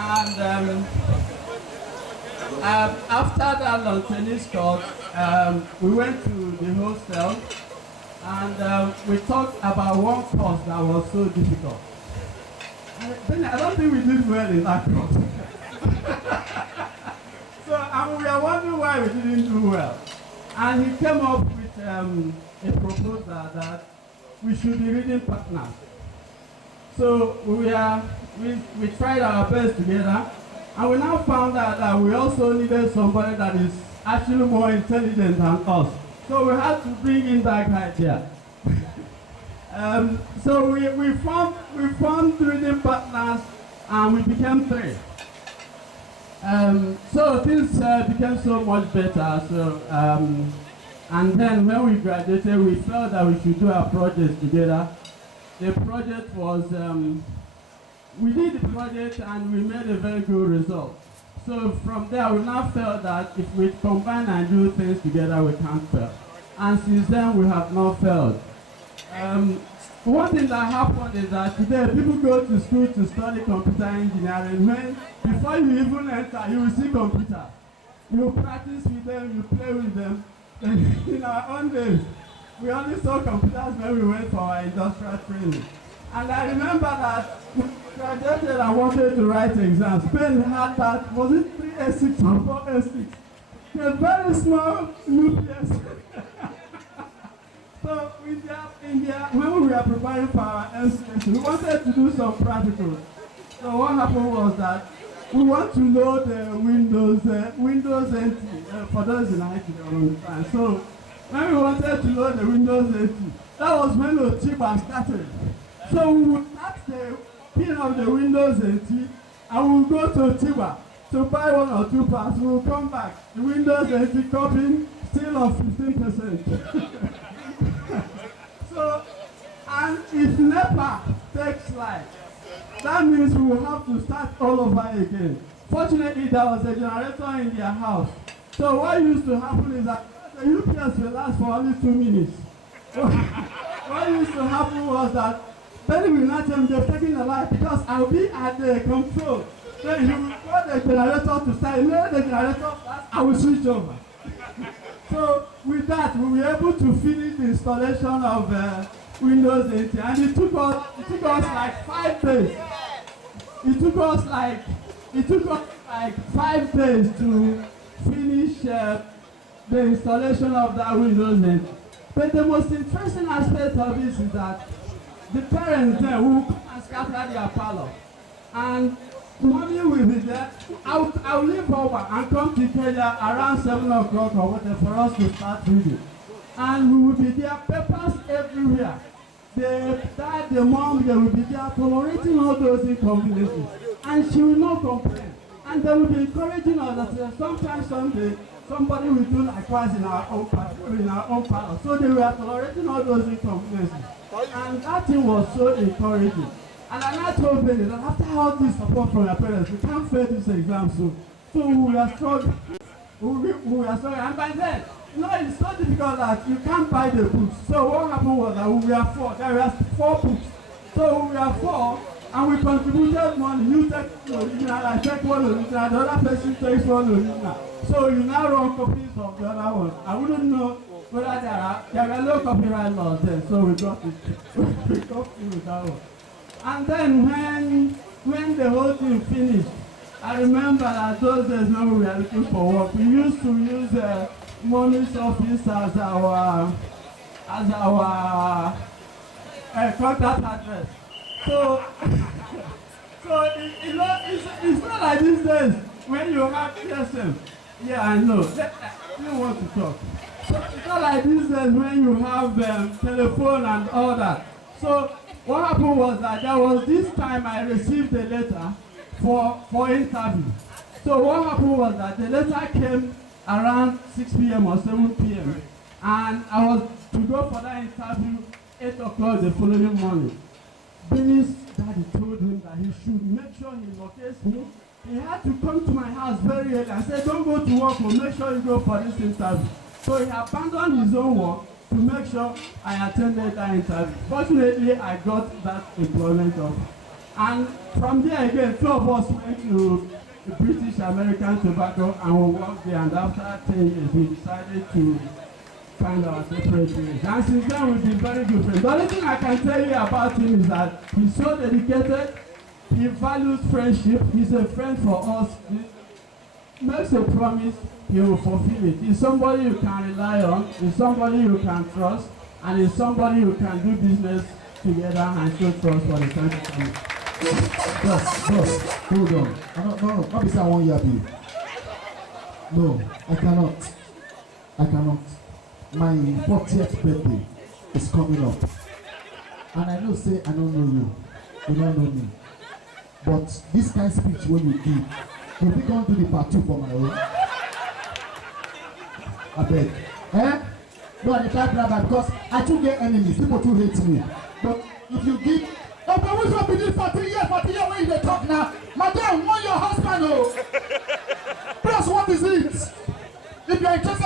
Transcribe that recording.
And after that long tennis court, we went to the hostel and we talked about one course that was so difficult. Then I don't think we did well in that course. So we are wondering why we didn't do well. And he came up with a proposal that we should be reading partners. So we tried our best together, and we now found out that we also needed somebody that is actually more intelligent than us. So we had to bring in that idea. So we formed reading partners, and we became 3. So things became so much better. So and then when we graduated, we felt that we should do our project together. The project was, we did the project and we made a very good result. So from there, we now felt that if we combine and do things together, we can't fail. And since then, we have not failed. One thing that happened is that today, people go to school to study computer engineering. When, before you even enter, you will see computer. You practice with them, you play with them. In our own days, we only saw computers when we went for our industrial training. And I remember that we graduated and wanted to write exams. Ben had that, was it 3S6 or 4S6? A very small UPS. So when we were preparing for our MCS, we wanted to do some practicals. So what happened was that we want to load Windows NT, for those in IT, they will understand. So when we wanted to load the Windows NT, that was when the Otiba started. So we would tap the pin of the Windows NT and we will go to Otiba to buy 1 or 2 parts. We will come back. The Windows NT copy still of 15%. So, and if NEPA takes light, that means we will have to start all over again. Fortunately, there was a generator in their house. So what used to happen is that the UPS will last for only 2 minutes. What used to happen was that Benny will not tell me they're taking the light because I'll be at the control. Then he will call the generator to start. Let the generator start, I will switch over. So with that, we were able to finish the installation of Windows 8, and it took us like 5 days. It took us like 5 days to finish the installation of that Windows 8. But the most interesting aspect of this is that the parents there will come and scatter their parlor, and mommy will be there. I'll leave over and come to Kenya around 7 o'clock or whatever for us to start reading. And we will be there, papers everywhere. The dad, the mom, they will be there tolerating all those inconveniences. And she will not complain. And they will be encouraging us that sometimes someday, somebody will do likewise in our own parlor. So they were tolerating all those inconveniences. And that thing was so encouraging. And I told Benny that after all this support from your parents, we can't fail this exam soon. So we are struggling. We are struggling. And by then, it's so difficult that you can't buy the books. So what happened was that we were 4. There were 4 books. So we were 4, and we contributed money. You take one original, I take one original, the other person takes one original. So you now run copies of the other one. I wouldn't know whether there were no copyright laws there, so we got it. We got it with that one. And then when the whole thing finished, I remember that those days when we were looking for work, we used to use Mommy's office as our contact address. So it's not like these days when you have PSM. Yeah, I know. I don't want to talk. So it's not like these days when you have telephone and all that. So what happened was that there was this time I received a letter for interview. So what happened was that the letter came around 6 p.m. or 7 p.m. and I was to go for that interview 8 o'clock the following morning. Benny's daddy told him that he should make sure he locates me. He had to come to my house very early and said, don't go to work, but make sure you go for this interview. So he abandoned his own work to make sure I attended that interview. Fortunately, I got that employment of And from there again, two of us went to the British American Tobacco and we worked there, and after 10 years we decided to find our separate ways. And since then we've been very good friends. The only thing I can tell you about him is that he's so dedicated, he values friendship, he's a friend for us, he makes a promise, he will fulfill it. He's somebody you can rely on, he's somebody you can trust, and he's somebody you can do business together and show trust for the time to come. Boss, hold on. No, not because I want you happy. No, I cannot. My 40th birthday is coming up. And I know say I don't know you. You don't know me. But this kind of speech when you give, you be going to do the part 2 for my own. I beg. No, I can't grab that because I too get enemies. People too hate me. But if you give, oh, but we going to be this 40 years when you talk now. Madam, want your husband, oh. Plus, what is it? If you are interested